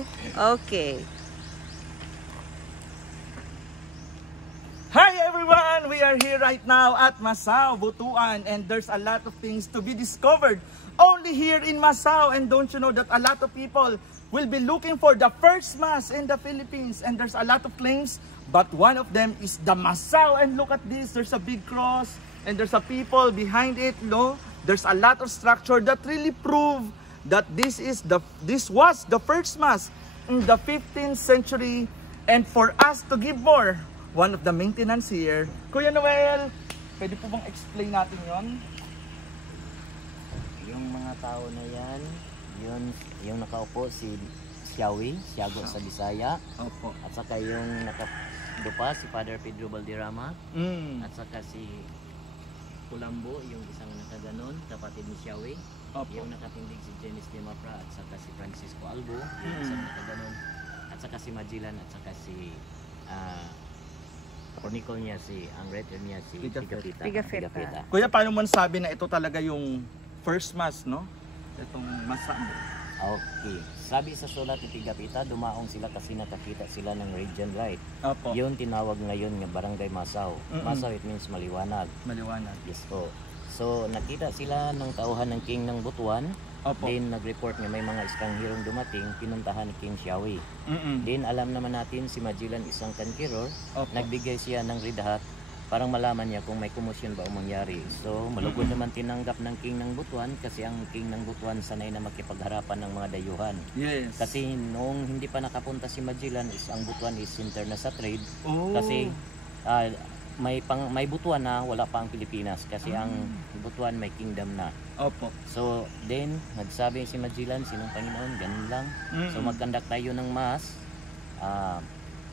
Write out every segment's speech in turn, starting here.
you. Okay. Hi everyone! We are here right now at Masao, Butuan, and there's a lot of things to be discovered only here in Masao. And don't you know that a lot of people will be looking for the first mass in the Philippines, and there's a lot of claims, but one of them is the Masao. And look at this, there's a big cross and there's a people behind it. No, there's a lot of structure that really prove that this was the first mass in the 15th century. And for us to give more, one of the maintenance here, Kuya Noel, pwede po bang explain natin yon? Yung mga tao na yan, yung nakaupo si Siawi, Siago sa Bisaya. Opo. At saka yung nakadupa si Father Pedro Valderrama. At saka si Kulambo, yung isang nakaganon, kapatid ni Siawi. Opo. Yung nakatindig si Janice de Mapra at saka si Francisco Albo, yung isang nakaganon. At saka si Magellan at saka si chronicle niya ang writer niya si Pigafetta. Kuya, paano mo sabi na ito talaga yung first mass, no? Itong masa. Okay. Sabi sa sulat ni Pigafetta, dumaong sila kasi nakakita sila ng radiant light. Opo. Yun tinawag ngayon ng Barangay Masao. Masao, it means maliwanag. Maliwanag. Yes po. So nakita sila ng tauhan ng King ng Butuan. Opo. Then nag-report nga may mga estranghirong dumating, pinuntahan ni King Siawi. Then alam naman natin si Magellan isang kankiror, nagbigay siya ng red hat parang malaman niya kung may komosyon ba o mangyari. So malugod naman tinanggap ng King ng Butuan kasi ang King ng Butuan sanay na makipagharapan ng mga dayuhan. Yes. Kasi noong hindi pa nakapunta si Magellan, ang Butuan is center na sa trade. Kasi may Butuan na, wala pa ang Pilipinas kasi ang Butuan may kingdom na. Opo. So then nagsabi si Magellan, sinong Panginoon, ganun lang. So magkandak tayo ng mass.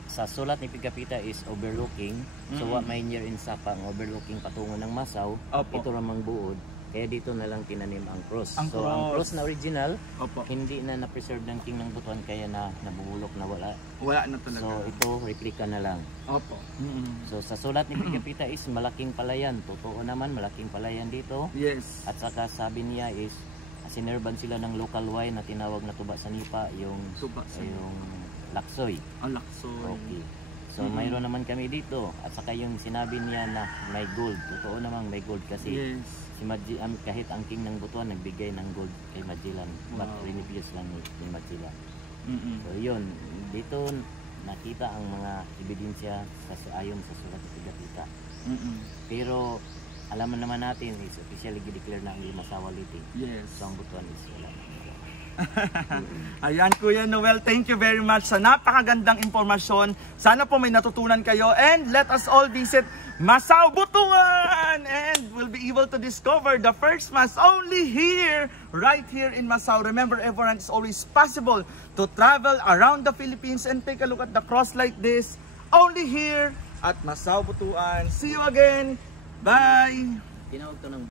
Sa sulat ni Pigafetta is overlooking. So what may near in Sapa, ang overlooking patungo ng Masao. Opo. Ito ramang buod. Kaya dito na lang tinanim ang cross. Ang cross na original, hindi na na-preserve ng King ng Butuan kaya na nabubulok na wala. Wala na talaga. So ito, replika na lang. Opo. So sa sulat ni Pigafetta is malaking palayan. Totoo naman, malaking palayan dito. Yes. At saka sabi niya is, sinerban sila ng local wine na tinawag na tuba sa nipa, yung laksoy. Laksoy. Okay. So mayroon naman kami dito. At saka yung sinabi niya na may gold. Totoo naman may gold kasi si kahit ang King ng Butuan nagbigay ng gold kay Magellan. But rinipius lang ni Magellan. So yun, dito nakita ang mga ebidensya ayon sa sulat ni Pigafetta. Pero alam naman natin is officially declared na ang Masawaliti. Yes. So ang Butuan is wala. Ayan, Kuya Noel, thank you very much sa napakagandang impormasyon. Sana po may natutunan kayo, and let us all visit Masao, Butuan, and we'll be able to discover the first mass only here, right here in Masao. Remember, everyone, it's always possible to travel around the Philippines and take a look at the cross like this, only here at Masao, Butuan. See you again. Bye.